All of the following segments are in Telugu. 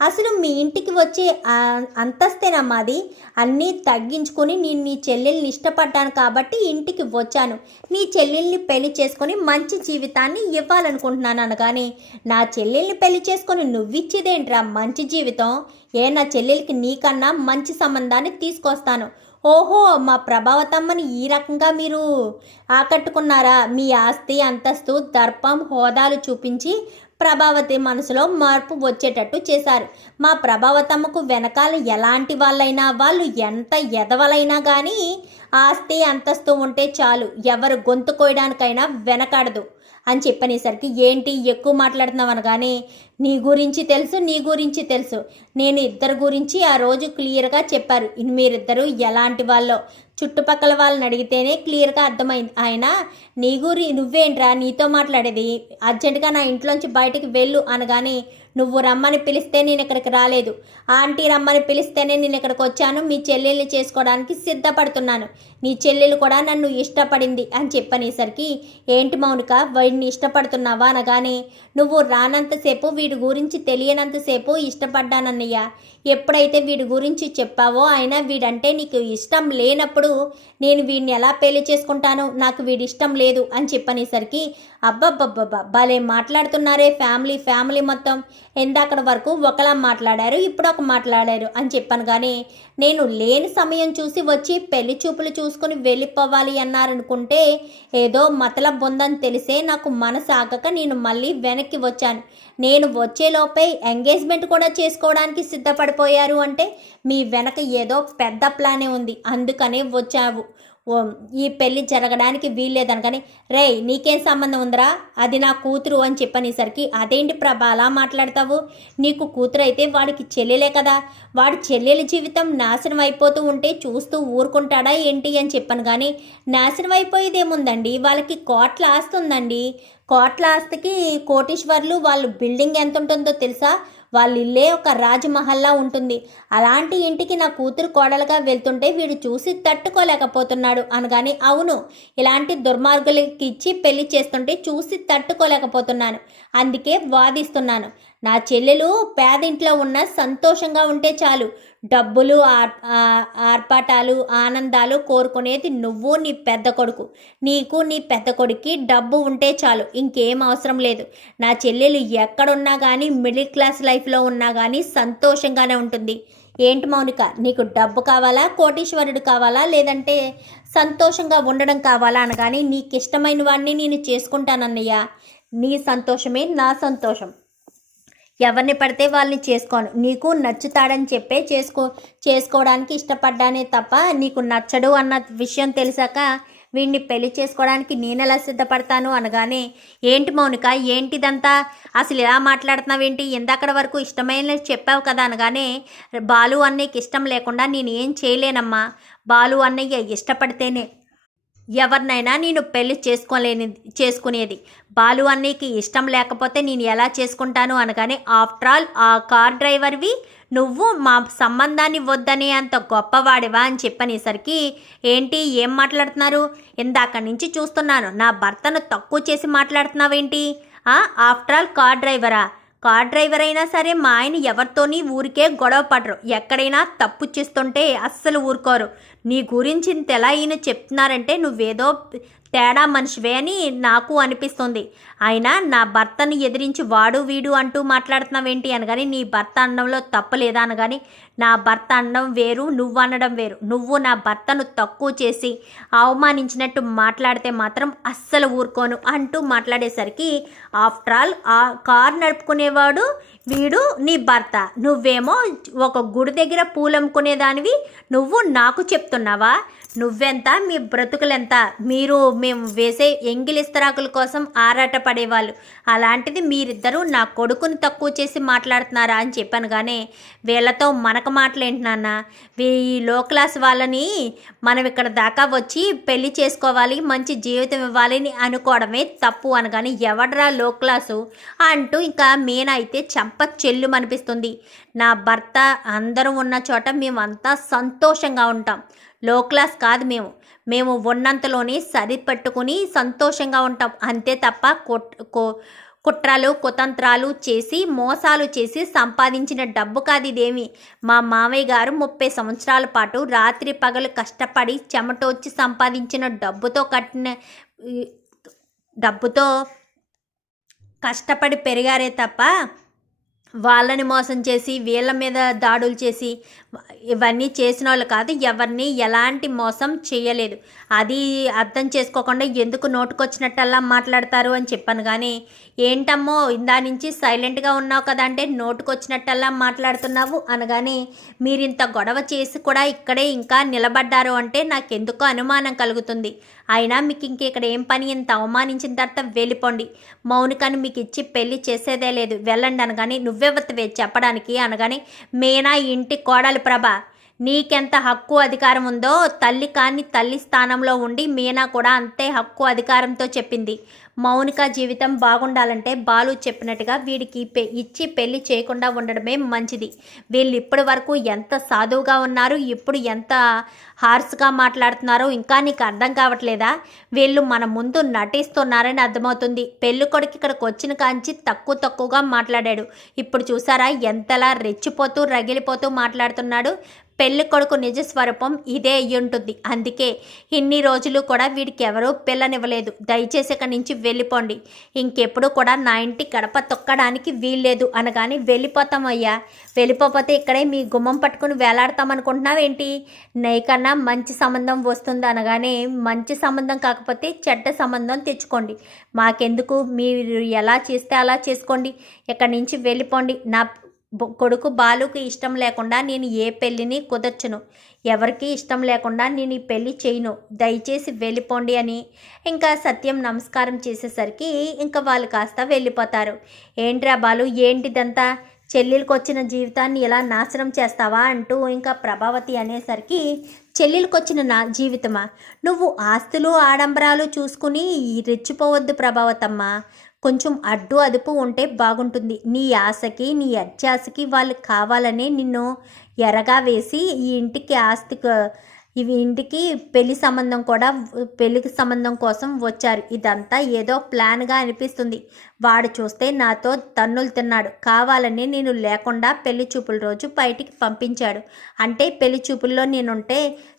అసలు మీ ఇంటికి వచ్చే అంతస్తేనా మాది అన్నీ తగ్గించుకొని నేను నీ చెల్లెల్ని ఇష్టపడ్డాను కాబట్టి ఇంటికి వచ్చాను. నీ చెల్లెల్ని పెళ్ళి చేసుకొని మంచి జీవితాన్ని ఇవ్వాలనుకుంటున్నాను అనగానే నా చెల్లెల్ని పెళ్ళి చేసుకొని నువ్విచ్చేదేంట్రా మంచి జీవితం? ఏ నా చెల్లెలకి నీకన్నా మంచి సంబంధాన్ని తీసుకొస్తాను. ఓహో మా ప్రభావతమ్మని ఈ రకంగా మీరు ఆకట్టుకున్నారా? మీ ఆస్తి అంతస్తు దర్పం హోదాలు చూపించి ప్రభావతి మనసులో మార్పు వచ్చేటట్టు చేశారు. మా ప్రభావతమ్మకు వెనకాల ఎలాంటి వాళ్ళైనా వాళ్ళు ఎంత ఎదవలైనా కానీ ఆస్తి అంతస్తు ఉంటే చాలు. ఎవరు గొంతు కోయడానికైనా వెనకాడదు. అని చెప్పనేసరికి ఏంటి ఎక్కువ మాట్లాడుతున్నావు అనగానే నీ గురించి తెలుసు నీ గురించి తెలుసు. నేను ఇద్దరు గురించి ఆ రోజు క్లియర్గా చెప్పారు. ఇన్ మీరిద్దరూ ఎలాంటి వాళ్ళో. చుట్టుపక్కల వాళ్ళని అడిగితేనే క్లియర్గా అర్థమైంది. ఆయన నీ గురి నువ్వేంట్రా నీతో మాట్లాడేది? అర్జెంటుగా నా ఇంట్లోంచి బయటకు వెళ్ళు అనగానే నువ్వు రమ్మని పిలిస్తే నేను ఇక్కడికి రాలేదు. ఆంటీ రమ్మని పిలిస్తేనే నేను ఇక్కడికి వచ్చాను. మీ చెల్లెల్ని చేసుకోవడానికి సిద్ధపడుతున్నాను. నీ చెల్లెలు కూడా నన్ను ఇష్టపడింది అని చెప్పనేసరికి ఏంటి మౌనిక వీడిని ఇష్టపడుతున్నావా అనగానే నువ్వు రానంతసేపు వీడి గురించి తెలియనంతసేపు ఇష్టపడ్డానన్నయ్య. ఎప్పుడైతే వీడి గురించి చెప్పావో అయినా వీడంటే నీకు ఇష్టం లేనప్పుడు నేను వీడిని ఎలా పెళ్ళి చేసుకుంటాను? నాకు వీడి ఇష్టం లేదు అని చెప్పనేసరికి అబ్బబ్బబ్బబ్బా భలే మాట్లాడుతున్నారే ఫ్యామిలీ ఫ్యామిలీ మొత్తం. ఎందాకడ వరకు ఒకలా మాట్లాడారు ఇప్పుడు ఒక మాట్లాడారు అని చెప్పాను కానీ నేను లేని సమయం చూసి వచ్చి పెళ్ళి చూపులు చూసుకుని వెళ్ళిపోవాలి అన్నారనుకుంటే ఏదో మతలబ్ ఉందని తెలిసే నాకు మనసు ఆగక నేను మళ్ళీ వెనక్కి వచ్చాను. నేను వచ్చేలోపే ఎంగేజ్మెంట్ కూడా చేసుకోవడానికి సిద్ధపడిపోయారు అంటే మీ వెనక ఏదో పెద్ద ప్లానే ఉంది. అందుకనే వచ్చావు. ఈ పెళ్ళి జరగడానికి వీల్లేదనగానే రే నీకేం సంబంధం ఉందిరా? అది నా కూతురు అని చెప్పనేసరికి అదేంటి ప్రభా అలా మాట్లాడతావు? నీకు కూతురు అయితే వాడికి చెల్లెలే కదా. వాడి చెల్లెల జీవితం నాశనం అయిపోతూ ఉంటే చూస్తూ ఊరుకుంటాడా ఏంటి అని చెప్పాను కానీ నాశనం అయిపోయేదేముందండి? వాళ్ళకి కోట్ల ఆస్తి ఉందండి. కోట్ల ఆస్తికి కోటీశ్వర్లు వాళ్ళు బిల్డింగ్ ఎంత ఉంటుందో తెలుసా? వాళ్ళ ఇల్లే ఒక రాజమహల్లా ఉంటుంది. అలాంటి ఇంటికి నా కూతురు కోడలుగా వెళ్తుంటే వీడు చూసి తట్టుకోలేకపోతున్నాడు అనగానే అవును ఇలాంటి దుర్మార్గులకి ఇచ్చి పెళ్ళి చేస్తుంటే చూసి తట్టుకోలేకపోతున్నాను. అందుకే వాదిస్తున్నాను. నా చెల్లెలు పేదింట్లో ఉన్న సంతోషంగా ఉంటే చాలు. డబ్బులు ఆర్ ఆర్పాటాలు ఆనందాలు కోరుకునేది నువ్వు నీ పెద్ద కొడుకు. నీకు నీ పెద్ద కొడుక్కి డబ్బు ఉంటే చాలు. ఇంకేం అవసరం లేదు. నా చెల్లెలు ఎక్కడున్నా కానీ మిడిల్ క్లాస్ లైఫ్లో ఉన్నా కానీ సంతోషంగానే ఉంటుంది. ఏంటి మౌనిక నీకు డబ్బు కావాలా కోటీశ్వరుడు కావాలా లేదంటే సంతోషంగా ఉండడం కావాలా అనగానే నీకు ఇష్టమైన వాడిని నేను చేసుకుంటానన్నయ్య. నీ సంతోషమే నా సంతోషం. ఎవరిని పడితే వాళ్ళని చేసుకోను. నీకు నచ్చుతాడని చెప్పే చేసుకో చేసుకోవడానికి ఇష్టపడ్డానే తప్ప నీకు నచ్చడు అన్న విషయం తెలిసాక వీడిని పెళ్ళి చేసుకోవడానికి నేను ఎలా సిద్ధపడతాను అనగానే ఏంటి మౌనిక ఏంటిదంతా? అసలు ఇలా మాట్లాడుతున్నావేంటి ఎందాకడ వరకు ఇష్టమైన చెప్పావు కదా అనగానే బాలు అన్నయ్యకి ఇష్టం లేకుండా నేను ఏం చేయలేనమ్మా. బాలు అన్నయ్య ఇష్టపడితేనే ఎవరినైనా నేను పెళ్ళి చేసుకోలేని చేసుకునేది. బాలు అన్నీకి ఇష్టం లేకపోతే నేను ఎలా చేసుకుంటాను అనగానే ఆఫ్టర్ ఆల్ ఆ కార్ డ్రైవర్వి నువ్వు మా సంబంధాన్ని వద్దనే అంత గొప్పవాడివా? అని చెప్పనేసరికి ఏంటి ఏం మాట్లాడుతున్నారు? ఇందాక నుంచి చూస్తున్నాను. నా భర్తను తక్కువ చేసి మాట్లాడుతున్నావేంటి? ఆఫ్టర్ ఆల్ కార్ డ్రైవరా? కార్ డ్రైవర్ అయినా సరే మా ఆయన ఎవరితోని ఊరికే గొడవ పడరు. ఎక్కడైనా తప్పు చేస్తుంటే అస్సలు ఊరుకోరు. నీ గురించి ఇంత ఎలా ఈయన చెప్తున్నారంటే నువ్వేదో తేడా మనిషివే అని నాకు అనిపిస్తుంది. అయినా నా భర్తను ఎదిరించి వాడు వీడు అంటూ మాట్లాడుతున్నావేంటి అనగాని నీ భర్త అనడంలో తప్పలేదా అనగాని నా భర్త అన్నం వేరు నువ్వు అనడం వేరు. నువ్వు నా భర్తను తక్కువ చేసి అవమానించినట్టు మాట్లాడితే మాత్రం అస్సలు ఊరుకోను అంటూ మాట్లాడేసరికి ఆఫ్టర్ ఆల్ ఆ కార్ నడుపుకునేవాడు వీడు నీ భర్త. నువ్వేమో ఒక గుడి దగ్గర పూలమ్ముకునేదానివి నువ్వు నాకు చెప్తున్నావా? నువ్వెంత? మీ బ్రతుకులెంత? మీరు మేము వేసే ఎంగిలిస్తరాకుల కోసం ఆరాట పడేవాళ్ళు. అలాంటిది మీరిద్దరూ నా కొడుకుని తక్కువ చేసి మాట్లాడుతున్నారా అని చెప్పాను కానీ వీళ్ళతో మనకు మాటలేంటి నాన్న? ఈ లో క్లాస్ వాళ్ళని మనం ఇక్కడ దాకా వచ్చి పెళ్ళి చేసుకోవాలి మంచి జీవితం ఇవ్వాలని అనుకోవడమే తప్పు అనగానే ఎవడరా లో క్లాసు? అంటూ ఇంకా మీనా అయితే చంప చెల్లు అనిపిస్తుంది నా భర్త అందరూ ఉన్న చోట మేమంతా సంతోషంగా ఉంటాం. లో క్లాస్ కాదు మేము. మేము ఉన్నంతలోనే సరిపెట్టుకుని సంతోషంగా ఉంటాం. అంతే తప్ప కొట్ కో కుట్రలు కుతంత్రాలు చేసి మోసాలు చేసి సంపాదించిన డబ్బు కాదు ఇదేమి. మా మామయ్య గారు ముప్పై సంవత్సరాల పాటు రాత్రి పగలు కష్టపడి చెమటోచ్చి సంపాదించిన డబ్బుతో కట్టిన డబ్బుతో కష్టపడి పెరిగారే తప్ప వాళ్ళని మోసం చేసి వీళ్ళ మీద దాడులు చేసి ఇవన్నీ చేసిన వాళ్ళు కాదు ఎవరిని ఎలాంటి మోసం చేయలేదు. అది అర్థం చేసుకోకుండా ఎందుకు నోటుకొచ్చినట్టల్లా మాట్లాడతారు అని చెప్పాను. కానీ ఏంటమ్మో ఇందా నుంచి సైలెంట్గా ఉన్నావు కదా అంటే నోటుకొచ్చినట్టల్లా మాట్లాడుతున్నావు అనగానే మీరు ఇంత గొడవ చేసి కూడా ఇక్కడే ఇంకా నిలబడ్డారు అంటే నాకెందుకో అనుమానం కలుగుతుంది. అయినా మీకు ఇంక ఇక్కడ ఏం పని? ఇంత అవమానించిన తర్వాత వెళ్ళిపోండి. మౌనికని మీకు ఇచ్చి పెళ్ళి చేసేదే లేదు. వెళ్ళండి అనగానే నువ్వెవత్తవే చెప్పడానికి అనగానే మీనా ఇంటి కోడలి ప్రభ. నీకెంత హక్కు అధికారం ఉందో తల్లి కాని తల్లి స్థానంలో ఉండి మీనా కూడా అంతే హక్కు అధికారంతో చెప్పింది. మౌనిక జీవితం బాగుండాలంటే బాలు చెప్పినట్టుగా వీడికి పె ఇచ్చి పెళ్ళి చేయకుండా ఉండడమే మంచిది. వీళ్ళు ఇప్పటి వరకు ఎంత సాధువుగా ఉన్నారు ఇప్పుడు ఎంత హార్స్గా మాట్లాడుతున్నారో ఇంకా నీకు అర్థం కావట్లేదా? వీళ్ళు మన ముందు నటిస్తున్నారని అర్థమవుతుంది. పెళ్ళి కొడుకు ఇక్కడికి వచ్చిన కాంచి తక్కువ తక్కువగా మాట్లాడాడు. ఇప్పుడు చూసారా ఎంతలా రెచ్చిపోతూ రగిలిపోతూ మాట్లాడుతున్నాడు. పెళ్ళి కొడుకు నిజ స్వరూపం ఇదే అయ్యుంటుంది. అందుకే ఇన్ని రోజులు కూడా వీడికి ఎవరూ పిల్లనివ్వలేదు. దయచేసి ఇక్కడి నుంచి వెళ్ళిపోండి. ఇంకెప్పుడు కూడా నా ఇంటి గడప తొక్కడానికి వీల్లేదు అనగాని వెళ్ళిపోతామయ్యా వెళ్ళిపోతే ఇక్కడే మీ గుమ్మం పట్టుకుని వేలాడతాం అనుకుంటున్నావేంటి నీకన్నా మంచి సంబంధం వస్తుంది అనగానే మంచి సంబంధం కాకపోతే చెడ్డ సంబంధం తెచ్చుకోండి. మాకెందుకు? మీరు ఎలా చేస్తే అలా చేసుకోండి. ఇక్కడి నుంచి వెళ్ళిపోండి. నా కొడుకు బాలుకి ఇష్టం లేకుండా నేను ఏ పెళ్ళిని కుదర్చును. ఎవరికి ఇష్టం లేకుండా నేను ఈ పెళ్ళి చేయను. దయచేసి వెళ్ళిపోండి అని. ఇంకా సత్యం నమస్కారం చేసేసరికి ఇంకా వాళ్ళు కాస్త వెళ్ళిపోతారు. ఏంట్రా బాలు ఏంటిదంతా? చెల్లెలకు వచ్చిన జీవితాన్ని ఇలా నాశనం చేస్తావా? అంటూ ఇంకా ప్రభావతి అనేసరికి చెల్లెలకు వచ్చిన నా జీవితమా? నువ్వు ఆస్తులు ఆడంబరాలు చూసుకుని రెచ్చిపోవద్దు ప్రభావతమ్మ. కొంచెం అడ్డు అదుపు ఉంటే బాగుంటుంది. నీ ఆశకి నీ అత్యాశకి వాళ్ళు కావాలని నిన్ను ఎరగా వేసి ఈ ఇంటికి ఆస్తి ఇవి ఇంటికి పెళ్ళి సంబంధం కూడా పెళ్ళికి సంబంధం కోసం వచ్చారు. ఇదంతా ఏదో ప్లాన్గా అనిపిస్తుంది. వాడు చూస్తే నాతో తన్నులు తిన్నాడు. కావాలని నేను లేకుండా పెళ్ళి చూపుల రోజు బయటికి పంపించాడు. అంటే పెళ్ళి చూపుల్లో నేనుంటే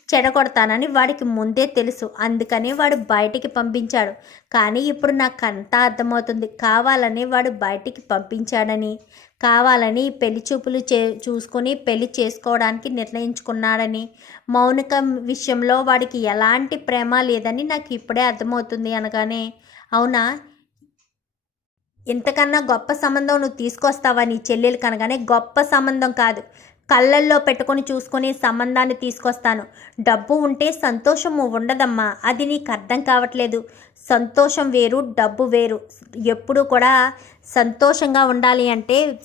చెడగొడతానని వాడికి ముందే తెలుసు. అందుకని వాడు బయటికి పంపించాడు. కానీ ఇప్పుడు నాకు అర్థమవుతుంది. కావాలని వాడు బయటికి పంపించాడని. కావాలని పెళ్ళి చూపులు చే చూసుకొని పెళ్ళి చేసుకోవడానికి నిర్ణయించుకున్నాడని. మౌనిక విషయంలో వాడికి ఎలాంటి ప్రేమ లేదని నాకు ఇప్పుడే అర్థమవుతుంది అనగానే అవునా? ఇంతకన్నా గొప్ప సంబంధం నువ్వు తీసుకొస్తావా నీ చెల్లెలు కనగానే గొప్ప సంబంధం కాదు. కళ్ళల్లో పెట్టుకొని చూసుకొని సంబంధాన్ని తీసుకొస్తాను. డబ్బు ఉంటే సంతోషము ఉండదమ్మా. అది నీకు అర్థం కావట్లేదు. సంతోషం వేరు డబ్బు వేరు. ఎప్పుడు కూడా సంతోషంగా ఉండాలి అంటే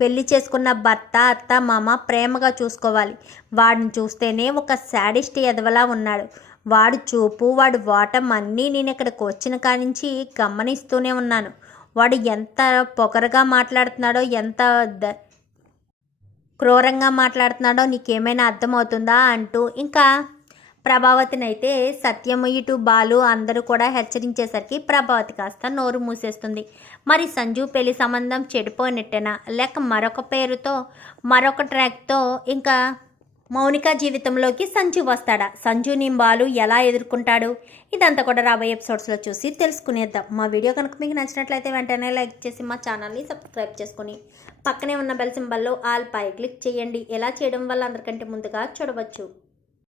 పెళ్ళి చేసుకున్న భర్త అత్త మామ ప్రేమగా చూసుకోవాలి. వాడిని చూస్తేనే ఒక శాడిస్ట్ ఎదవలా ఉన్నాడు. వాడు చూపు వాడు వాటం అన్నీ నేను ఇక్కడికి వచ్చిన కానించి గమనిస్తూనే ఉన్నాను. వాడు ఎంత పొగరగా మాట్లాడుతున్నాడో ఎంత ద- క్రూరంగా మాట్లాడుతున్నాడో నీకేమైనా అర్థమవుతుందా అంటూ ఇంకా ప్రభావతినైతే సత్యము ఇటు బాలు అందరూ కూడా హెచ్చరించేసరికి ప్రభావతి కాస్త నోరు మూసేస్తుంది. మరి సంజు పెళ్ళి సంబంధం చెడిపోయినట్టేనా? లేక మరొక పేరుతో మరొక ట్రాక్తో ఇంకా మౌనిక జీవితంలోకి సంజు వస్తాడా? సంజు నింబాలు ఎలా ఎదుర్కొంటాడు? ఇదంతా కూడా రాబోయే ఎపిసోడ్స్లో చూసి తెలుసుకునేద్దాం. మా వీడియో కనుక మీకు నచ్చినట్లయితే వెంటనే లైక్ చేసి మా ఛానల్ని సబ్స్క్రైబ్ చేసుకొని పక్కనే ఉన్న బెల్ సింబల్లో ఆల్ పై క్లిక్ చేయండి. ఎలా చేయడం వల్ల అందరికంటే ముందుగా చూడవచ్చు.